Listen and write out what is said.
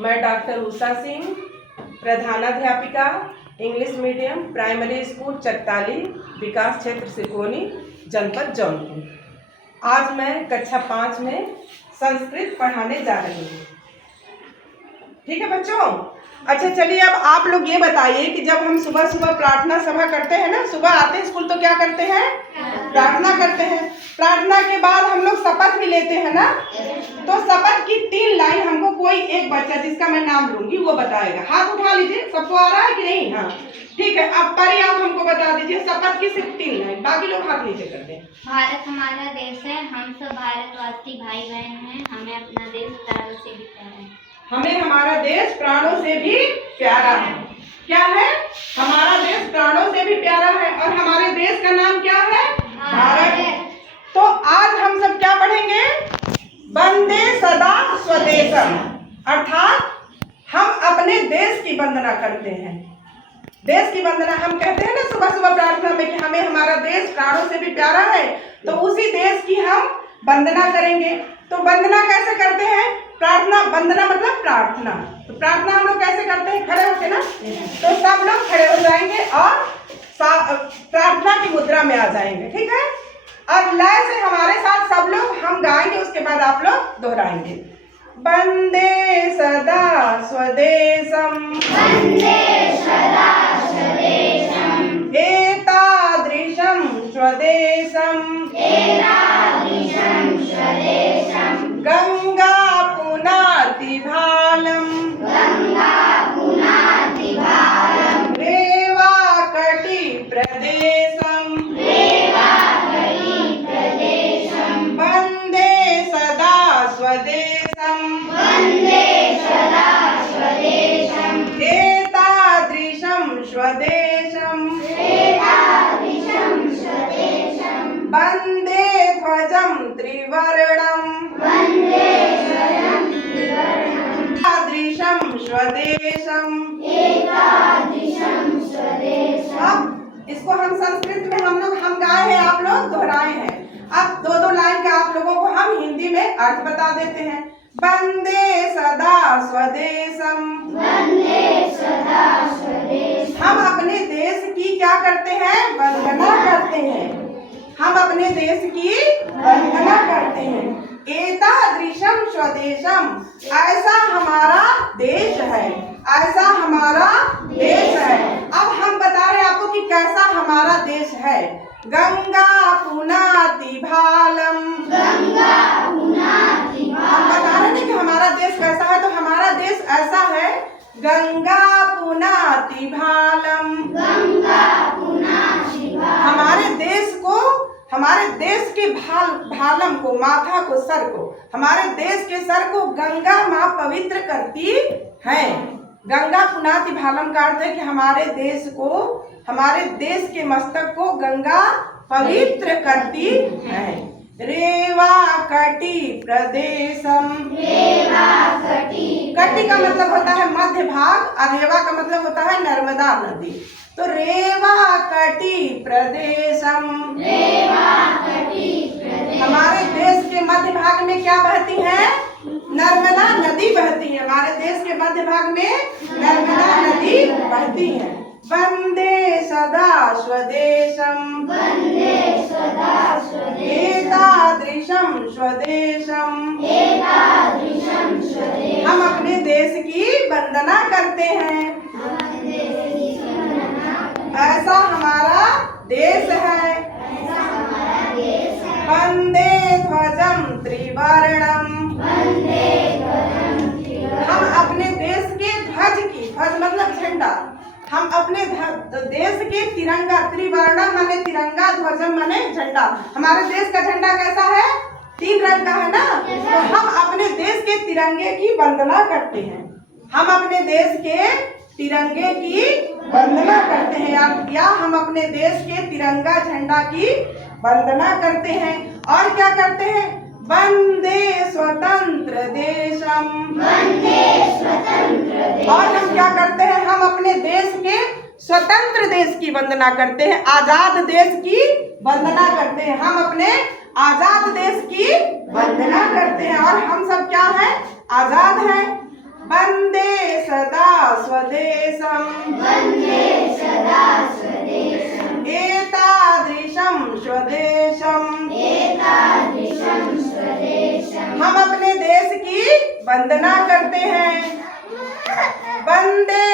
मैं डॉक्टर उषा सिंह, प्रधानाध्यापिका, English medium primary school Chaktali, विकास क्षेत्र सिकोनी, जनपद जौनपुर। आज मैं कक्षा 5 में संस्कृत पढ़ाने जा रही हूँ। ठीक है बच्चों? अच्छा चलिए, अब आप लोग ये बताइए कि जब हम सुबह सुबह प्रार्थना सभा करते हैं ना, सुबह आते हैं स्कूल तो क्या करते हैं? प्रार्थना करते हैं। प्रार्थना के बाद हम लोग शपथ भी लेते हैं ना। तो शपथ की 3 लाइन हमको कोई एक बच्चा जिसका मैं नाम लूंगी वो बताएगा। हाथ उठा लीजिए, सबको आ रहा है कि नहीं? हाँ ठीक है। अब परी आप हमको बता दीजिए शपथ की सिर्फ 3 लाइन, बाकी लोग हाथ नीचे कर दें। भारत हमारा देश है, हम सब भारतवासी भाई बहन हैं, हमें अपना देश प्राणों से भी प्यारा है। हमें हमारा देश प्राणों से भी प्यारा है। क्या है? हमारा देश प्राणों से भी प्यारा है। और हमारे देश का नाम क्या है? भारत। तो आज हम सब क्या पढ़ेंगे? वंदे सदा स्वदेशम, अर्थात हम अपने देश की वंदना करते हैं। देश की वंदना हम कहते हैं ना सुबह सुबह प्रार्थना में कि हमें हमारा देश प्राणों से भी प्यारा है, तो उसी देश की हम वंदना करेंगे। तो वंदना कैसे करते हैं? प्रार्थना, वंदना मतलब प्रार्थना। तो प्रार्थना हम लोग कैसे करते हैं? खड़े होके ना। तो सब लोग खड़े हो जाएंगे और प्रार्थना की मुद्रा में आ जाएंगे। ठीक है? और लय से हमारे साथ सब लोग हम गाएंगे, उसके बाद आप लोग दोहराएंगे। वंदे सदा स्वदेशम, वंदे सदा स्वदेशम, एतादृशं स्वदेशम, एतादृशं स्वदेशं, गंगा पुनाति भालम, गंगा पुनाति भालम, रेवाकटि प्रदेशम, रेवाकटि प्रदेशं, वंदे सदा स्वदेशम, वंदे सदा स्वदेशं, एतादृशं स्वदेशम, एतादृशं स्वदेशं, वंदे ध्वजं त्रिवर्णं, वंदे ध्वजं त्रिवर्णं, एतादृशं स्वदेशम। एतादृशं स्वदेशं। अब इसको हम संस्कृत में हम गाए हैं, आप लोग दोहराए हैं। अब 2-2 लाइन का आप लोगों को हम हिंदी में अर्थ बता देते हैं। वंदे सदा स्वदेशम, वंदे सदा स्वदेशं, हम अपने देश की क्या करते हैं? वंदना करते हैं। हम अपने देश की वंदना करते हैं। एतादृशं स्वदेशम, ऐसा हमारा देश है, ऐसा हमारा देश है। अब हम बता रहे हैं आपको कि कैसा हमारा देश है। गंगा पुनाति भालम, गंगा पुनाति हम बता रहे हैं कि हमारा देश कैसा है, तो हमारा देश ऐसा है। गंगा पुनाति भालम, गंगा पुनाति भालम, हमारे देश को, हमारे देश के भालम को, माथा को, सर को, हमारे देश के सर को गंगा माँ पवित्र करती है। गंगा पुनाति भालम का अर्थ है कि हमारे देश को, हमारे देश के मस्तक को गंगा पवित्र करती है। रेवाकटि प्रदेशम, रेवाकटि, कटि का मतलब होता है मध्य भाग और रेवा का मतलब होता है नर्मदा नदी। तो रेवाकटि प्रदेशम, रेवाकटि प्रदेशं, हमारे देश के मध्य भाग में क्या बहती है? नर्मदा नदी बहती है। हमारे देश के मध्य भाग में नर्मदा नदी बहती है। वंदे सदा स्वदेशम, वंदे सदा स्वदेशं, एतादृशं स्वदेशम, एतादृशं स्वदेशं, हम अपने देश की वंदना करते हैं। अपने देश की वंदना, ऐसा हमारा देश है। ऐसा हमारा देश है। वंदे ध्वजं त्रिवर्णम, वंदे ध्वजं त्रिवर्णं, हम अपने देश के ध्वज की, ध्वज मतलब झंडा, हम अपने देश के तिरंगा, त्रिवर्णम माने तिरंगा, ध्वजम माने झंडा। हमारे देश का झंडा कैसा है? 3 रंग का है ना। तो हम अपने देश के तिरंगे की वंदना करते हैं। हम अपने देश के तिरंगे की वंदना करते हैं, या हम अपने देश के तिरंगा झंडा की वंदना करते हैं। और क्या करते हैं? वंदे स्वतंत्र देशम, वंदे स्वतंत्र देशं, और हम क्या करते हैं? हम अपने देश के स्वतंत्र देश की वंदना करते हैं, आजाद देश की वंदना करते हैं। हम अपने आजाद देश की वंदना करते हैं। और हम सब क्या है? आजाद हैं। वंदे स्वदेशम् वन्दे सदा स्वदेशम् एतादृशं स्वदेशम् एतादृशं स्वदेशम्। हम अपने देश की वंदना करते हैं। वंदे